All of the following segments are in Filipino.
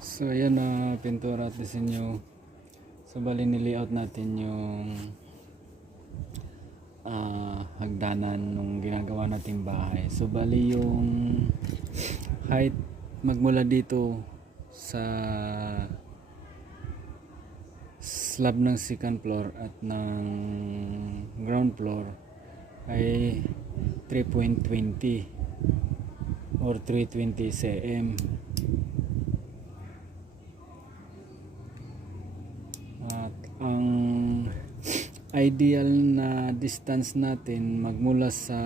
So ayan na pintura at disenyo. So bali ni-layout natin yung ah, hagdanan nung ginagawa nating bahay. So bali yung height magmula dito sa slab ng second floor at ng ground floor ay 3.20 or 320 cm. At ang ideal na distance natin magmula sa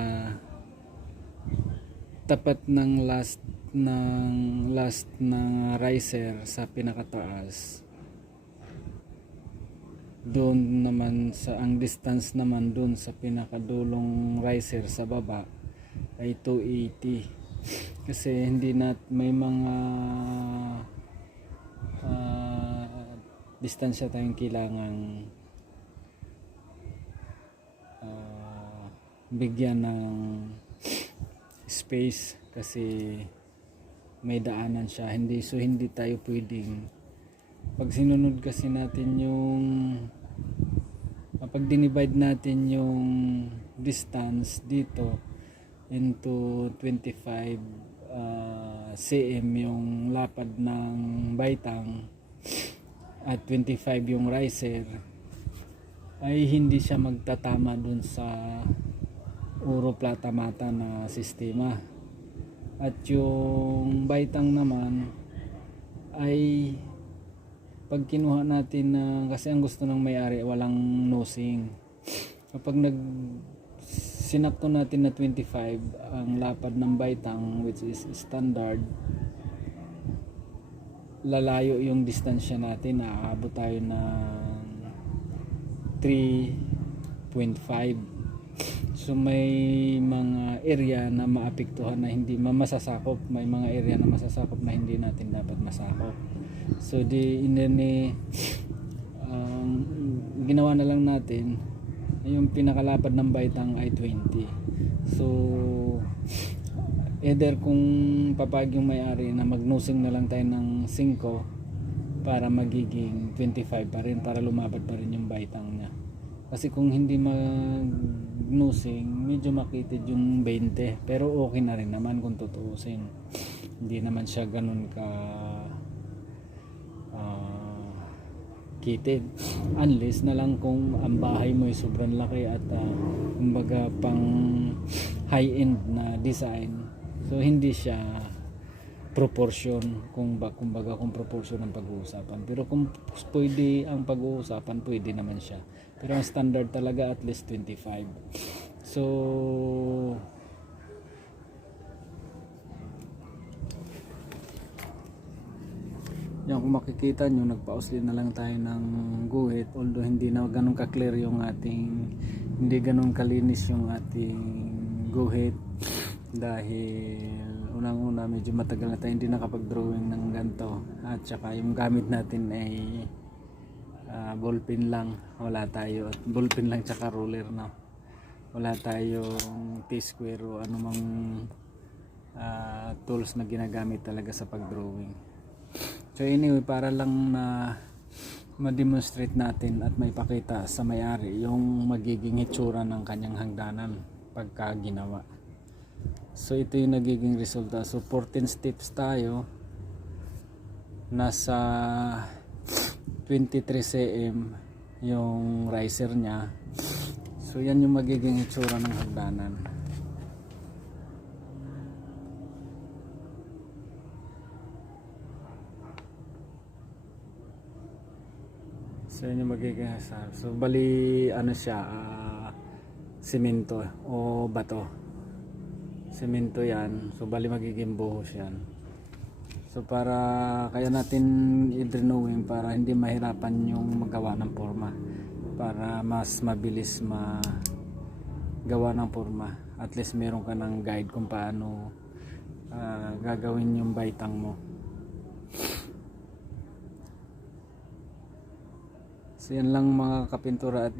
tapat ng last ng last ng riser sa pinakataas. Doon naman sa ang distance naman doon sa pinakadulong riser sa baba ay 280 kasi hindi na may mga ah, distansya tayong kailangang ah, bigyan ng space kasi may daanan siya. Hindi so hindi tayo pwedeng pag sinunod kasi natin yung pag dinivide natin yung distance dito into 25 uh, cm yung lapad ng baitang at 25 yung riser ay hindi siya magtatama dun sa uro plata mata na sistema. At yung baitang naman ay pag kinuha natin na kasi ang gusto ng may-ari walang nosing. Kapag nag sinapto natin na 25 ang lapad ng baitang which is standard lalayo yung distansya natin. Aabot tayo ng 3.5 so may mga area na maapektuhan na hindi masasakop. May mga area na masasakop na hindi natin dapat masakop. So di inene um, ginawa na lang natin yung pinakalapad ng baitang ay 20 so either kung papag yung may-ari na magnosing na lang tayo ng 5 para magiging 25 pa rin para lumapad pa rin yung baitang niya. Kasi kung hindi mag-nosing medyo makitid yung 20 pero okay na rin naman kung tutuusin. Hindi naman siya ganun ka ah, kitid. Unless na lang kung ang bahay mo ay sobrang laki at ah, kumbaga pang high end na design so hindi siya proportion kung ba kumbaga kung proportion ang pag-uusapan. Pero kung pwede ang pag-uusapan pwede naman siya. Pero ang standard talaga at least 25 so yan kung makikita nyo nagpa-usli na lang tayo ng guhit. Although hindi na ganun ka-clear yung ating hindi ganun kalinis yung ating guhit dahil unang-una medyo matagal na tayo hindi nakapag-drawing ng ganto at saka yung gamit natin ay ah, ballpen lang. Wala tayo. At ballpen lang tsaka ruler na wala tayong T-square o anumang ah, tools na ginagamit talaga sa pag-drawing. So anyway, para lang na ma-demonstrate natin at maipakita sa may-ari yung magiging hitsura ng kanyang hagdanan pagka ginawa. So ito yung nagiging resulta. So 14 steps tayo. Nasa 23 cm yung riser niya. So yan yung magiging hitsura ng hagdanan. So yun yung magiging hasar. So bali ano siya, ah, simento o bato. Simento yan. So bali magiging buhos yan. So para kaya natin i-drenowing para hindi mahirapan yung magawa ng forma. Para mas mabilis ma gawa ng forma. At least meron ka ng guide kung paano ah, gagawin yung baitang mo. So yan lang mga kapintura at